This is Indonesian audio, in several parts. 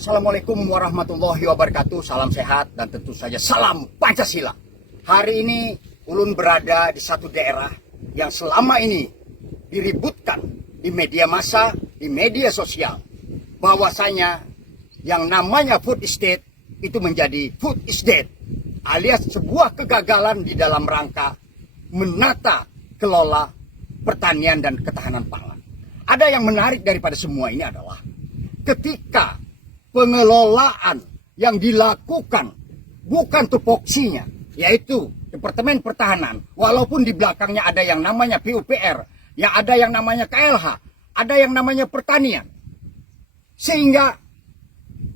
Assalamualaikum warahmatullahi wabarakatuh. Salam sehat dan tentu saja salam Pancasila. Hari ini Ulun berada di satu daerah yang selama ini diributkan di media massa, di media sosial, bahwasanya yang namanya food estate itu menjadi food estate, alias sebuah kegagalan di dalam rangka menata kelola pertanian dan ketahanan pangan. Ada yang menarik daripada semua ini adalah ketika pengelolaan yang dilakukan bukan tupoksinya, yaitu Departemen Pertahanan, walaupun di belakangnya ada yang namanya PUPR, yang ada yang namanya KLH, ada yang namanya pertanian. Sehingga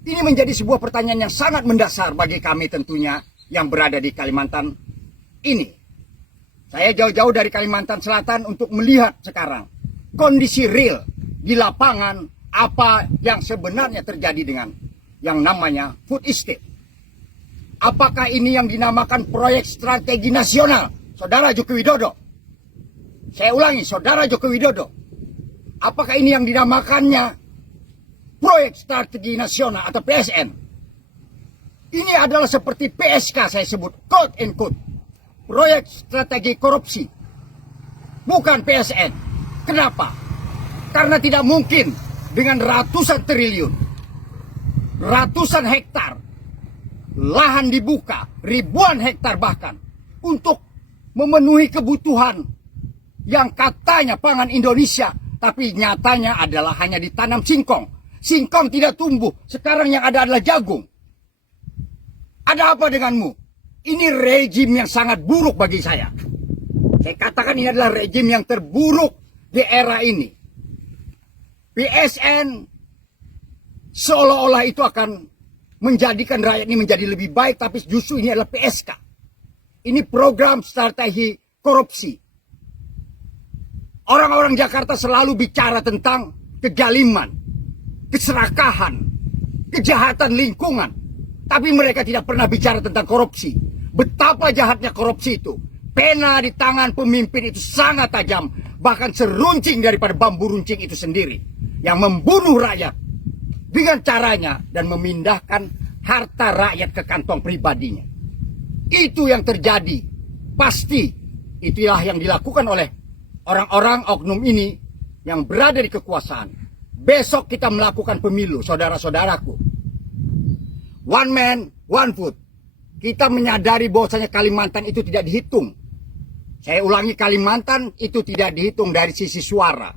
ini menjadi sebuah pertanyaan yang sangat mendasar bagi kami tentunya yang berada di Kalimantan ini. Saya jauh-jauh dari Kalimantan Selatan untuk melihat sekarang kondisi real di lapangan, apa yang sebenarnya terjadi dengan yang namanya food estate. Apakah ini yang dinamakan proyek strategi nasional, Saudara Joko Widodo? Saya ulangi, Saudara Joko Widodo. Apakah ini yang dinamakannya proyek strategi nasional atau PSN? Ini adalah seperti PSK saya sebut, quote and quote. Proyek strategi korupsi. Bukan PSN. Kenapa? Karena tidak mungkin dengan ratusan triliun, ratusan hektar lahan dibuka, ribuan hektar bahkan, untuk memenuhi kebutuhan yang katanya pangan Indonesia, tapi nyatanya adalah hanya ditanam singkong. Singkong tidak tumbuh, sekarang yang ada adalah jagung. Ada apa denganmu? Ini rejim yang sangat buruk bagi saya. Saya katakan ini adalah rejim yang terburuk di era ini. PSN seolah-olah itu akan menjadikan rakyat ini menjadi lebih baik, tapi justru ini adalah PSK. Ini program strategi korupsi. Orang-orang Jakarta selalu bicara tentang kegaliman, keserakahan, kejahatan lingkungan, tapi mereka tidak pernah bicara tentang korupsi. Betapa jahatnya korupsi itu. Pena di tangan pemimpin itu sangat tajam, bahkan seruncing daripada bambu runcing itu sendiri, yang membunuh rakyat dengan caranya dan memindahkan harta rakyat ke kantong pribadinya. Itu yang terjadi. Pasti itulah yang dilakukan oleh orang-orang oknum ini yang berada di kekuasaan. Besok kita melakukan pemilu, saudara-saudaraku. One man, one vote. Kita menyadari bahwasanya Kalimantan itu tidak dihitung. Saya ulangi, Kalimantan itu tidak dihitung dari sisi suara.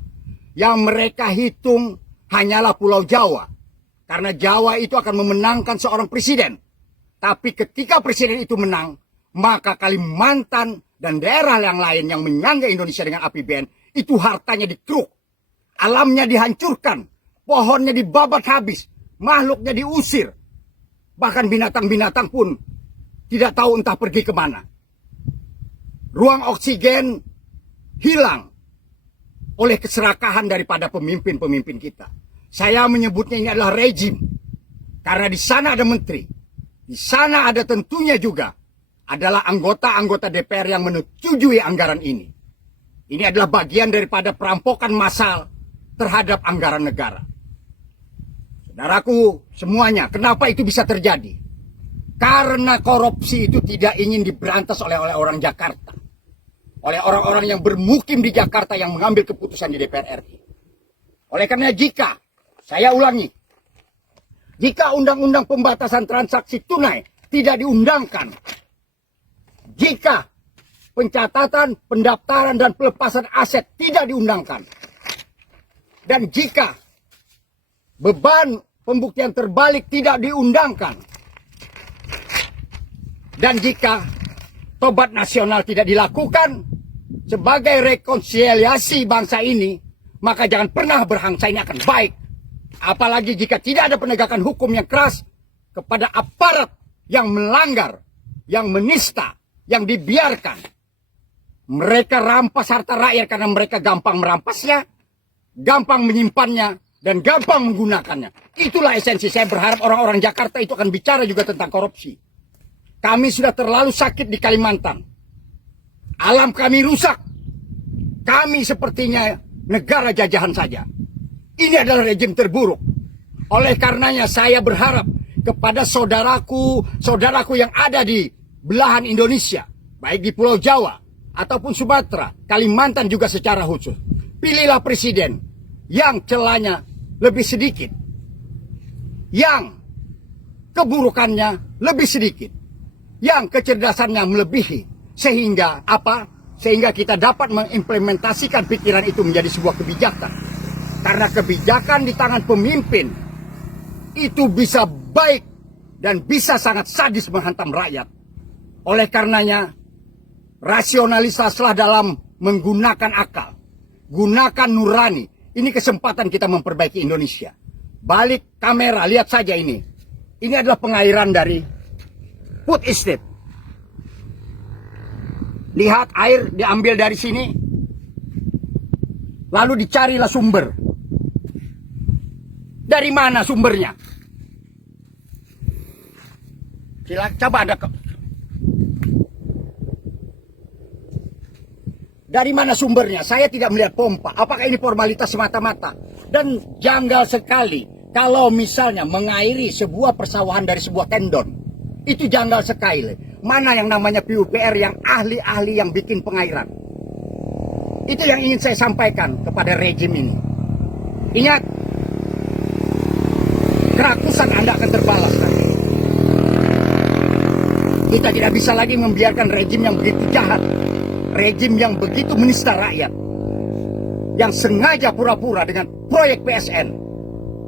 Yang mereka hitung hanyalah Pulau Jawa. Karena Jawa itu akan memenangkan seorang presiden. Tapi ketika presiden itu menang, maka Kalimantan dan daerah yang lain yang menyangga Indonesia dengan APBN, itu hartanya dikeruk. Alamnya dihancurkan. Pohonnya dibabat habis. Makhluknya diusir. Bahkan binatang-binatang pun tidak tahu entah pergi kemana. Ruang oksigen hilang oleh keserakahan daripada pemimpin-pemimpin kita. Saya menyebutnya ini adalah rejim. Karena di sana ada menteri. Di sana ada tentunya juga adalah anggota-anggota DPR yang menyetujui anggaran ini. Ini adalah bagian daripada perampokan massal terhadap anggaran negara. Saudaraku semuanya, kenapa itu bisa terjadi? Karena korupsi itu tidak ingin diberantas oleh orang Jakarta. Oleh orang-orang yang bermukim di Jakarta yang mengambil keputusan di DPR RI. Oleh karena saya ulangi, jika undang-undang pembatasan transaksi tunai tidak diundangkan, jika pencatatan, pendaftaran, dan pelepasan aset tidak diundangkan, dan jika beban pembuktian terbalik tidak diundangkan, dan jika tobat nasional tidak dilakukan sebagai rekonsiliasi bangsa ini, maka jangan pernah berhangsa ini akan baik. Apalagi jika tidak ada penegakan hukum yang keras kepada aparat yang melanggar, yang menista, yang dibiarkan. Mereka rampas harta rakyat karena mereka gampang merampasnya, gampang menyimpannya, dan gampang menggunakannya. Itulah esensi. Saya berharap orang-orang Jakarta itu akan bicara juga tentang korupsi. Kami sudah terlalu sakit di Kalimantan. Alam kami rusak. Kami sepertinya negara jajahan saja. Ini adalah rejim terburuk. Oleh karenanya saya berharap kepada saudaraku yang ada di belahan Indonesia, baik di Pulau Jawa ataupun Sumatera, Kalimantan juga secara khusus. Pilihlah presiden yang celahnya lebih sedikit, yang keburukannya lebih sedikit, yang kecerdasannya melebihi, sehingga apa? Sehingga kita dapat mengimplementasikan pikiran itu menjadi sebuah kebijakan. Karena kebijakan di tangan pemimpin itu bisa baik dan bisa sangat sadis menghantam rakyat. Oleh karenanya, rasionalisasilah dalam menggunakan akal, gunakan nurani. Ini kesempatan kita memperbaiki Indonesia. Balik kamera, lihat saja ini. Ini adalah pengairan dari food estate. Lihat, air diambil dari sini, lalu dicarilah sumber. Dari mana sumbernya? Coba ada. Dari mana sumbernya? Saya tidak melihat pompa. Apakah ini formalitas semata-mata? Dan janggal sekali kalau misalnya mengairi sebuah persawahan dari sebuah tendon. Itu janggal sekali. Mana yang namanya PUPR yang ahli-ahli yang bikin pengairan? Itu yang ingin saya sampaikan kepada rejim ini. Ingat, kerakusan Anda akan terbalas nanti. Kita tidak bisa lagi membiarkan rejim yang begitu jahat, rejim yang begitu menista rakyat, yang sengaja pura-pura dengan proyek PSN,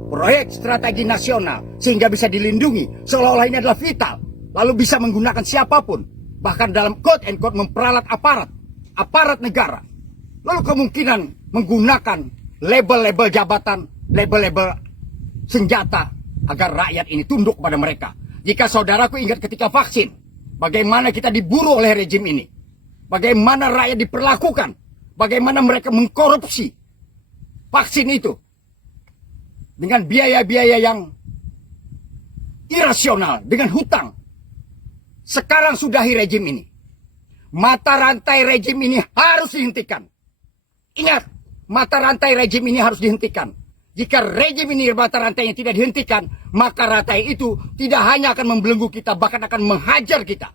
proyek strategi nasional, sehingga bisa dilindungi, seolah-olah ini adalah vital, lalu bisa menggunakan siapapun, bahkan dalam quote and quote memperalat aparat negara, lalu kemungkinan menggunakan label-label jabatan, label-label senjata, agar rakyat ini tunduk kepada mereka. Jika saudaraku ingat ketika vaksin, bagaimana kita diburu oleh rejim ini, bagaimana rakyat diperlakukan, bagaimana mereka mengkorupsi vaksin itu dengan biaya-biaya yang irasional, dengan hutang. Sekarang sudahi rejim ini. Mata rantai rejim ini harus dihentikan. Ingat, mata rantai rejim ini harus dihentikan. Jika rejim ini mata rantainya tidak dihentikan, maka rantai itu tidak hanya akan membelenggu kita, bahkan akan menghajar kita,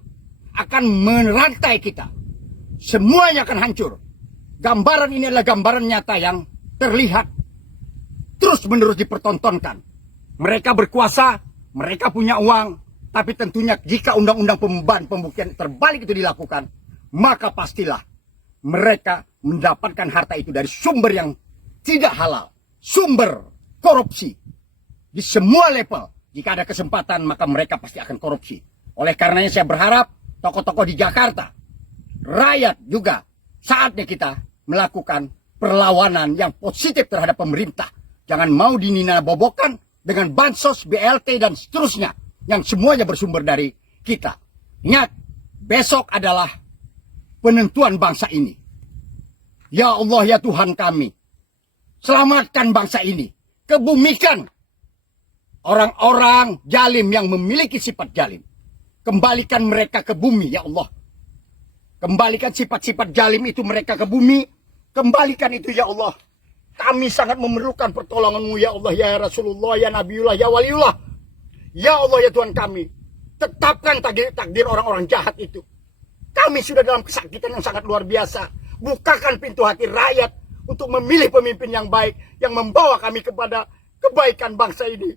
akan merantai kita. Semuanya akan hancur. Gambaran ini adalah gambaran nyata yang terlihat terus-menerus dipertontonkan. Mereka berkuasa, mereka punya uang, tapi tentunya jika undang-undang pembeban pembuktian terbalik itu dilakukan, maka pastilah mereka mendapatkan harta itu dari sumber yang tidak halal. Sumber korupsi di semua level. Jika ada kesempatan, maka mereka pasti akan korupsi. Oleh karenanya saya berharap tokoh-tokoh di Jakarta, rakyat juga, saatnya kita melakukan perlawanan yang positif terhadap pemerintah. Jangan mau dininabobokan dengan bansos, BLT, dan seterusnya, yang semuanya bersumber dari kita. Ingat, besok adalah penentuan bangsa ini. Ya Allah, ya Tuhan kami, selamatkan bangsa ini. Kebumikan orang-orang jalim yang memiliki sifat jalim. Kembalikan mereka ke bumi, ya Allah. Kembalikan sifat-sifat jalim itu mereka ke bumi. Kembalikan itu, ya Allah. Kami sangat memerlukan pertolongan-Mu, ya Allah, ya Rasulullah, ya Nabiullah, ya Waliullah. Ya Allah, ya Tuhan kami. Tetapkan takdir orang-orang jahat itu. Kami sudah dalam kesakitan yang sangat luar biasa. Bukakan pintu hati rakyat untuk memilih pemimpin yang baik, yang membawa kami kepada kebaikan bangsa ini.